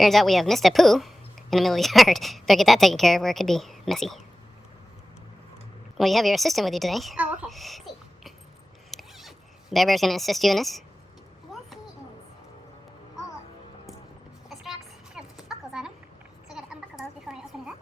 Turns out we have missed a poo in the middle of the yard. Better get that taken care of, or it could be messy. Well, you have your assistant with you today. Oh, okay. See. Bear Bear's going to assist you in this. Yes, he is. Oh, the straps have buckles on them, so I gotta unbuckle those before I open it up.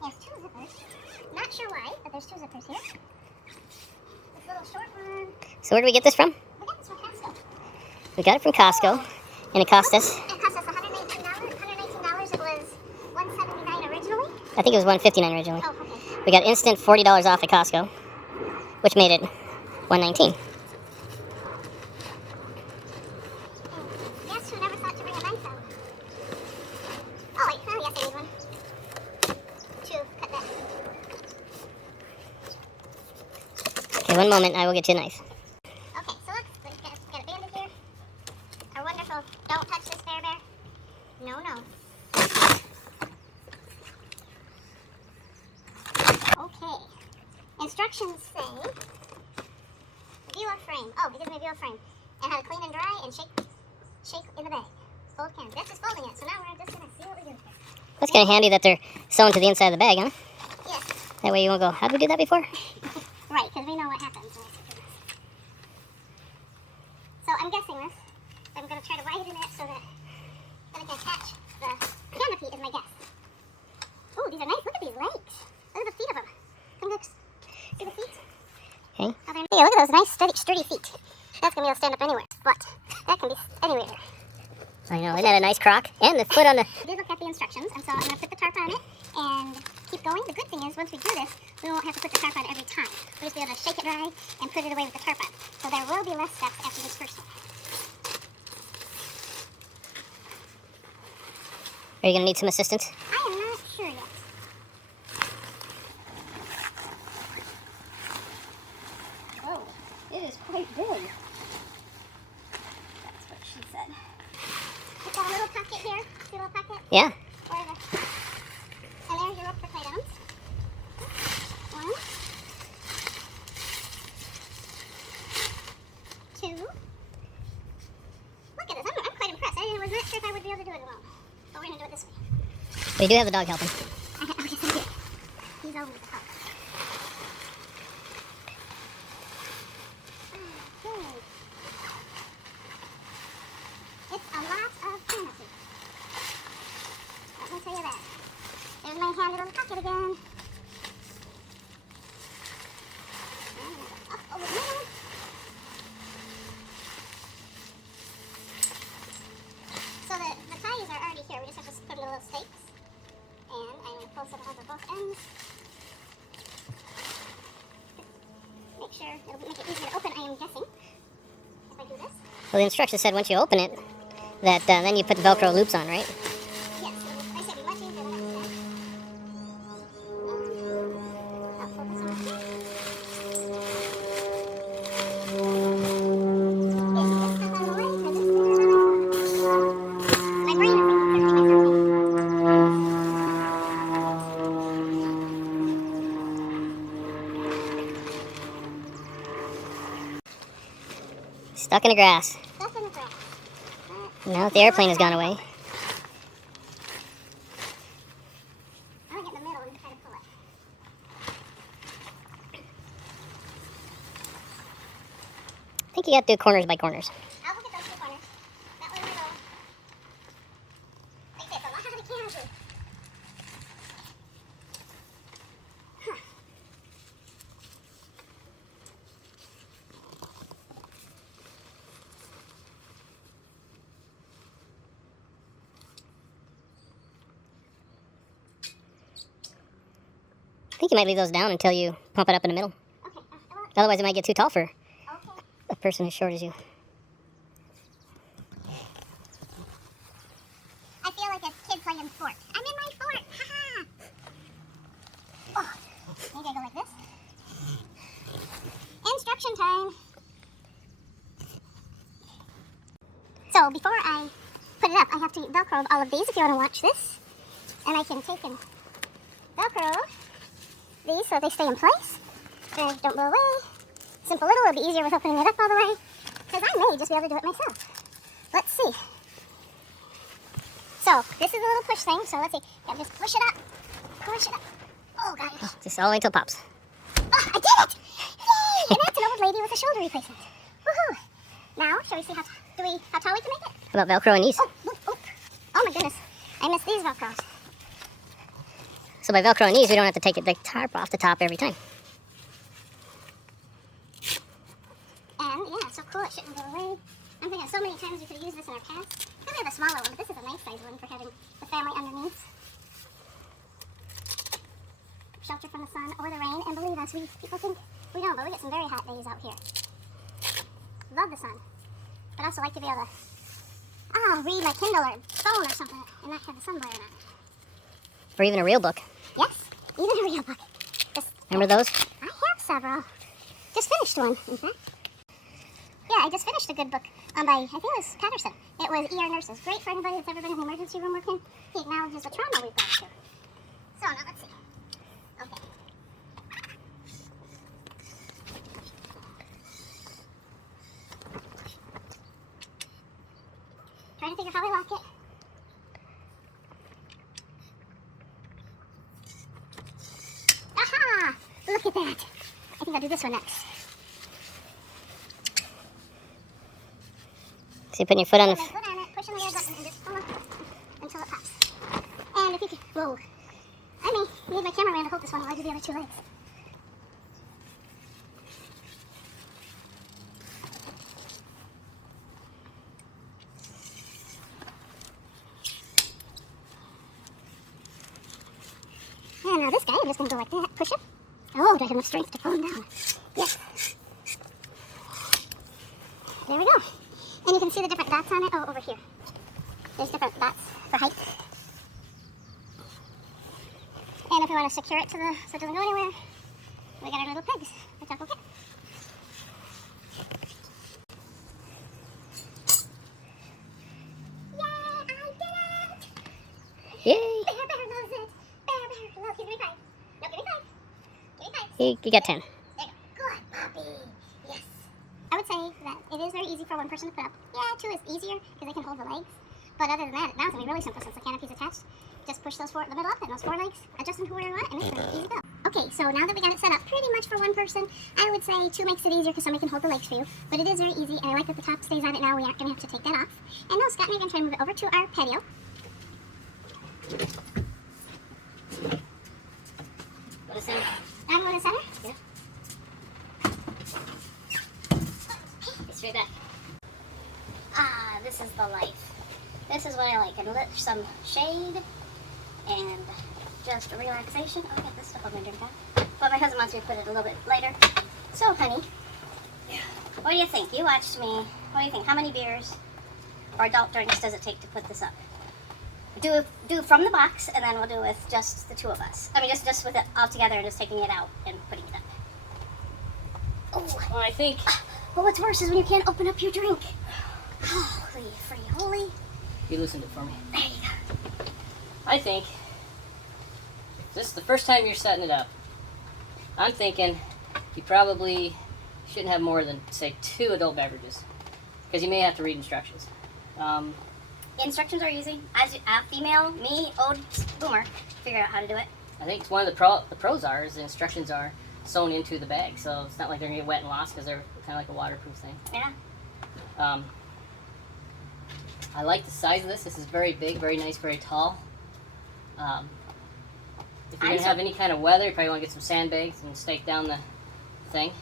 There's two zippers. Not sure why, but there's two zippers here. This little short one. So where did we get this from? We got this from Costco. We got it from Costco, and it cost us... It cost us $119. $119. It was $179 originally. I think it was $159 originally. Oh, okay. We got instant $40 off at Costco, which made it $119. Guess who never thought to bring a knife out? Oh wait, oh yes, I need one. To cut that. Okay, one moment, I will get you a knife. Okay, so look, we got a bandit here. Our wonderful, don't touch this Bear Bear. No, no. Okay. Instructions say, view of frame. Oh, it gives me a view of frame. And how to clean and dry and shake in the bag. Fold cans. That's just folding it, so now we're just going to see what we do here. That's kind of handy that they're sewn to the inside of the bag, huh? Yes. That way you won't go, how did we do that before? Right, because we know what happens. So I'm guessing this. I'm going to try to widen it so that I can attach the canopy is my guess. Oh, these are nice. Look at these legs. Look at the feet of them. Can we see the feet? Okay. Oh, yeah, look at those nice, sturdy feet. That's going to be able to stand up anywhere. But that can be anywhere. I know, isn't that a nice crock? And the foot on the... I did look at the instructions, and so I'm going to put the tarp on it and keep going. The good thing is, once we do this, we won't have to put the tarp on every time. We'll just be able to shake it dry and put it away with the tarp on. So there will be less steps after this first one. Are you going to need some assistance? I am not sure yet. Whoa, it is quite big. That's what she said. It's got a little pocket here. See a little pocket? Yeah. And there's your rope for tie-downs. One. Two. Look at this. I'm quite impressed. I was not sure if I would be able to do it alone. But we're going to do it this way. We do have the dog helping. Oh, yes, I do. He's over with the help. Okay. It's a lot of canopy. Let me tell you that. There's my handy little pocket again. Up over the middle. So the ties are already here. We just have to put little stakes. And I'm going to close it over both ends. Make sure it'll make it easier to open, I am guessing, if I do this. Well, the instructions said once you open it, that then you put the Velcro loops on, right? Yes, I said it'd be much easier the next step. I'll pull this off here. Get this stuff out of the way, because it's my brain is thinking Stuck in the grass. stuff in the grass. Now that the airplane has gone away. I'm going to get in the middle and try to pull it. I think you got to do corners by corners. I'll look at those two corners. That way we go. Like I say, it's a lot of canopy. Huh. I think you might leave those down until you pump it up in the middle. Okay. Otherwise it might get too tall for Okay. a person as short as you. I feel like a kid playing fort. I'm in my fort! Haha! Oh, maybe I go like this. Instruction time! So before I put it up, I have to Velcro all of these if you want to watch this. And I can take and Velcro these so that they stay in place and don't blow away. Simple little, it'll be easier with opening it up all the way. Because I may just be able to do it myself. Let's see. So this is a little push thing. So let's see. Gotta just push it up. Push it up. Oh, got it. Just all the way until it pops. Oh, I did it! Yay! And that's an old lady with a shoulder replacement. Woohoo! Now, shall we see how tall we can make it? How about Velcro and these? Oh, oh my goodness. I missed these Velcros. So by Velcro and these, we don't have to take the tarp off the top every time. And yeah, it's so cool. It shouldn't go away. I'm thinking so many times we could use this in our past. We have a smaller one, but this is a nice size one for having the family underneath. Shelter from the sun or the rain. And believe us, people think we don't, but we get some very hot days out here. Love the sun. But also like to be able to read my Kindle or phone or something and not have the sun blaring on. Or even a real book. Yes, even a real book. Remember those? I have several. Just finished one, in fact. Yeah, I just finished a good book by, I think it was Patterson. It was ER Nurses. Great for anybody that's ever been in the emergency room working. He acknowledges the trauma we've gone through. So now let's see. Okay. Trying to figure how I lock it. Aha! Look at that. I think I'll do this one next. So you're putting your foot on Put the... my foot on it, push on the red button, and just pull it until it pops. And if you can... Whoa. I may need my cameraman to hold this one while I do the other two legs. And now this guy, I'm just going to go like that, push him. Oh, do I have enough strength to pull him down? Yes. There we go. And you can see the different dots on it. Oh, over here. There's different dots for height. And if we want to secure it to the, so it doesn't go anywhere, we got our little pegs for Taco Cat. Yay, I did it! Yay! Bear loves it. Bear loves it. Give me 5. No, give me 5. Give me 5. You got 10. There you go. Good puppy. Yes. I would say that it is very easy for one person to put up. Yeah, 2 is easier because they can hold the legs. But other than that, it's going to be really simple since the canopy's attached. Just push those 4 in the middle up and those 4 legs, adjust them to where you want, and it's an easy go. Okay, so now that we got it set up pretty much for one person, I would say 2 makes it easier because somebody can hold the legs for you. But it is very easy, and I like that the top stays on it now. We aren't going to have to take that off. And now Scott and I are going to try and move it over to our patio. Go to center. I'm going to center? Yeah. Straight back. Ah, this is the life. This is what I like. And lit some shade and just relaxation. Oh, I got this stuff on my drink now. But my husband wants me to put it a little bit later. So, honey, what do you think? You watched me. What do you think? How many beers or adult drinks does it take to put this up? Do from the box, and then we'll do with just the 2 of us. I mean, just with it all together and just taking it out and putting it up. Oh, Well, I think... but what's worse is when you can't open up your drink. Holy, free, holy. You loosened it for me. There you go. I think... This is the first time you're setting it up. I'm thinking you probably shouldn't have more than, say, 2 adult beverages. Because you may have to read instructions. Instructions are easy. As a female, me, old boomer, figure out how to do it. I think it's one of the pros are is the instructions are sewn into the bag. So it's not like they're going to get wet and lost because they're kind of like a waterproof thing. Yeah. I like the size of this. This is very big, very nice, very tall. If you're going to have any kind of weather, you probably want to get some sandbags and stake down the thing.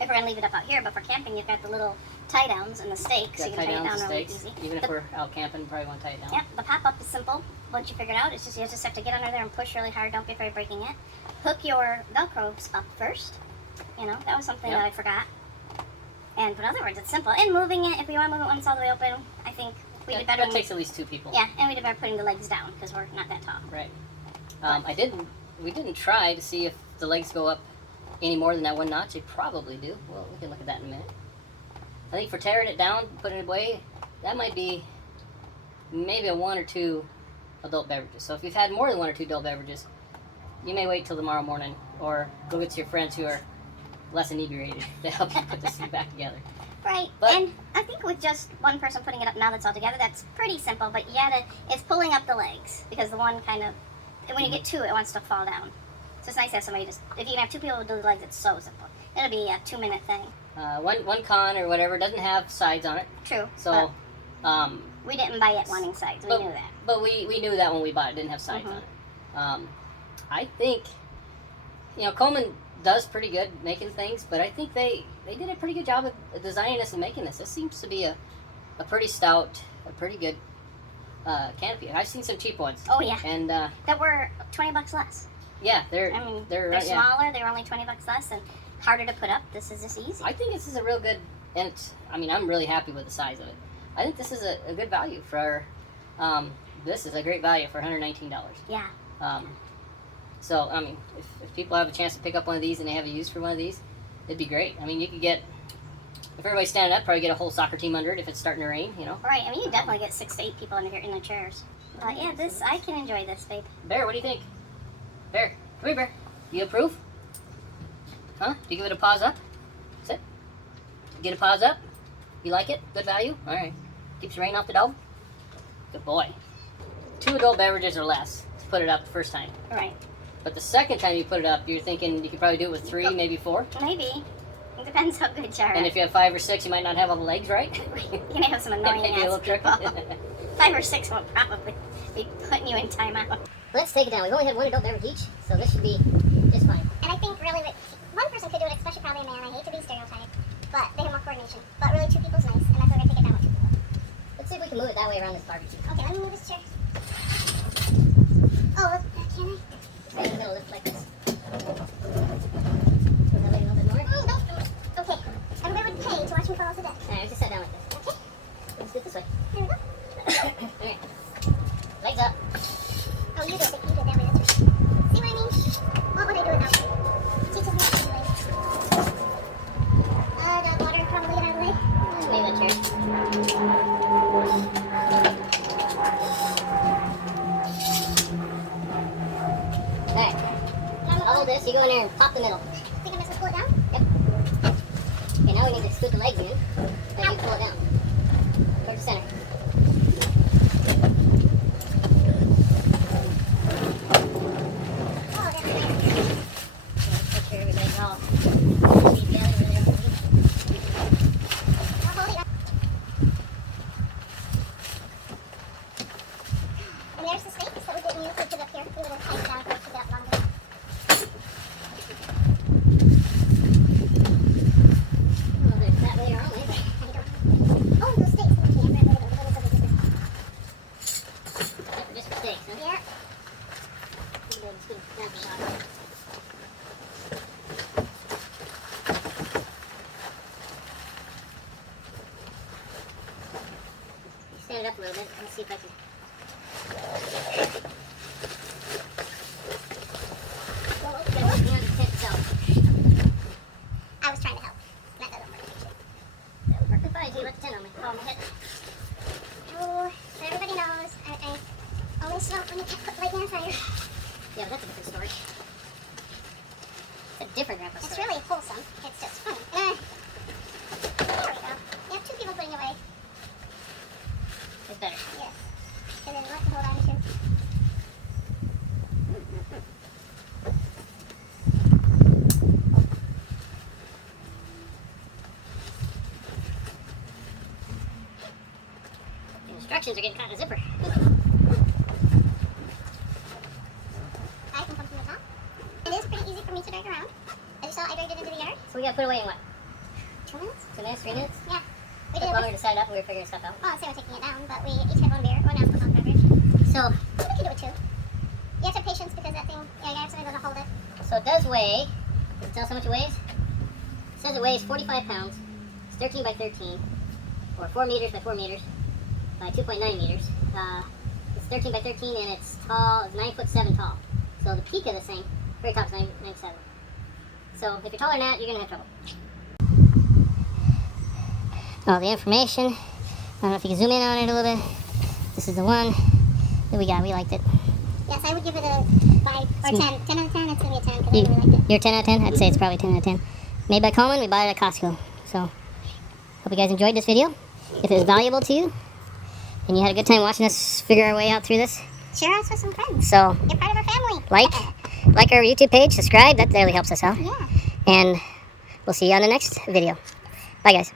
If we're going to leave it up out here, but for camping, you've got the little tie downs and the stakes, so you can tie it down really easy. Even if we're out camping, you probably want to tie it down. Yeah, the pop-up is simple. Once you figure it out, it's just you just have to get under there and push really hard. Don't be afraid of breaking it. Hook your Velcros up first. You know, that was something that I forgot. But in other words, it's simple. And moving it, if we want to move it when it's all the way open, I think we did better. That takes at least 2 people. Yeah, and we did better putting the legs down because we're not that tall. Right. We didn't try to see if the legs go up any more than that 1 notch. They probably do. Well, we can look at that in a minute. I think for tearing it down, putting it away, that might be maybe a 1 or 2 adult beverages. So if you've had more than 1 or 2 adult beverages, you may wait till tomorrow morning or go get to your friends who are less inebriated to help you put this thing back together. Right, But- and I think with just one person putting it up now that's all together, that's pretty simple, but it's pulling up the legs, because the one kind of, when you get two, it wants to fall down. So it's nice to have somebody just, if you can have two people do the legs, it's so simple. It'll be a 2-minute thing. One con or whatever doesn't have sides on it. True. So, we didn't buy it wanting sides, we knew that. But we knew that when we bought it, didn't have sides on it. I think, Coleman does pretty good making things, but I think they did a pretty good job of designing this and making this. This seems to be a pretty stout, a pretty good canopy. I've seen some cheap ones. Oh yeah. And That were $20 less. yeah, they're They're smaller, they're only $20 less, and harder to put up. This is just easy. I think this is a real good, and I'm really happy with the size of it. I think this is a good value for, this is a great value for $119. Yeah. So, if people have a chance to pick up one of these and they have a use for one of these, it'd be great. You could get, if everybody's standing up, probably get a whole soccer team under it if it's starting to rain, Right, you can definitely get 6 to 8 people in their chairs. But yeah, I can enjoy this, babe. Bear, what do you think? Bear, come here, Bear. You approve? Huh? Do you give it a paws up? Sit. Get a paws up? You like it? Good value? Alright. Keeps the rain off the dog? Good boy. 2 adult beverages or less to put it up the first time. Right. But the second time you put it up, you're thinking you could probably do it with 3, maybe 4. Maybe. It depends how good you are. And if you have 5 or 6, you might not have all the legs right. You're going to have some annoying Maybe a little ass tricky. people. 5 or 6 won't probably be putting you in timeout. Let's take it down. We've only had 1 adult beverage each, so this should be just fine. And I think really one person could do it, especially probably a man. I hate to be stereotyped, but they have more coordination. But really 2 people's nice, and that's why we're going to take it down with 2 people. Let's see if we can move it that way around this barbecue. Okay, let me move this chair. Oh, can I? Stay in the middle, lift like this. Move that way a little bit more. Oh, no. Okay. Everybody would pay to watch me fall off the deck. Alright, just sit down like this. Okay. Let's do it this way. There we go. Alright. Legs up. Oh, you did that way. That's right. See what I mean? What would I do without you? Teaches me how to do legs. The water probably get out of the way. Maybe that chair. Alright. I'll hold this. You go in there and pop the middle. Think I'm just going to pull it down? Yep. Okay, now we need to scoot the legs in. Then you pull it down. Towards the center. Oh, that's nice. Make sure everybody's all together where they're holding. I'll hold it up. And there's the stakes that we didn't use. We put up here. We would have tied it down for it to get up longer. Well, there's that way or all way. How do you go? Oh, those stakes. Okay, I'm ready. Just for steaks, huh? Yeah. Good, scoot it down to the bottom. Stand it up a little bit. Let's see if I can. Well, Get it working on the tent itself. I was trying to help. That doesn't work. That was working fine. So you left the tent on my head. Oh, so everybody knows I only smoke when you put light on fire. Yeah, but that's a different story. It's a different grandpa It's story. really wholesome. It's just fun. There we go. You have 2 people putting away. It's better. Yes. And then what to hold on to. The instructions are getting caught in a zipper. I can come from the top. It is pretty easy for me to drag around. As you saw, I dragged it into the yard. So we got to put away in what? 2 minutes? 2 minutes? 3 minutes? Yeah. We That's did while it. we were deciding up and we were figuring stuff out. Oh, instead of taking it down, but we each had 1 beer, 1 alcohol beverage. So, We can do it 2. You have to have patience because that thing, you gotta have somebody to hold it. so it does weigh. Can you tell us how much it weighs? It says it weighs 45 pounds. It's 13 by 13, or 4 meters by 4 meters by 2.9 meters. It's 13 by 13 and it's tall. It's 9'7" tall. So the peak of this thing, very top is 9'7". So if you're taller than that, you're gonna have trouble. Oh, the information. I don't know if you can zoom in on it a little bit. This is the one that we got. We liked it. Yes, I would give it a 5 or 10. 10 out of 10, it's gonna be a 10 because I really liked it. You're 10 out of 10? I'd say it's probably 10 out of 10. Made by Coleman, we bought it at Costco. So Hope you guys enjoyed this video. If it was valuable to you, and you had a good time watching us figure our way out through this, Share us with some friends. so You're part of our family. like our YouTube page, subscribe, that really helps us out. Yeah. And we'll see you on the next video. Bye, guys.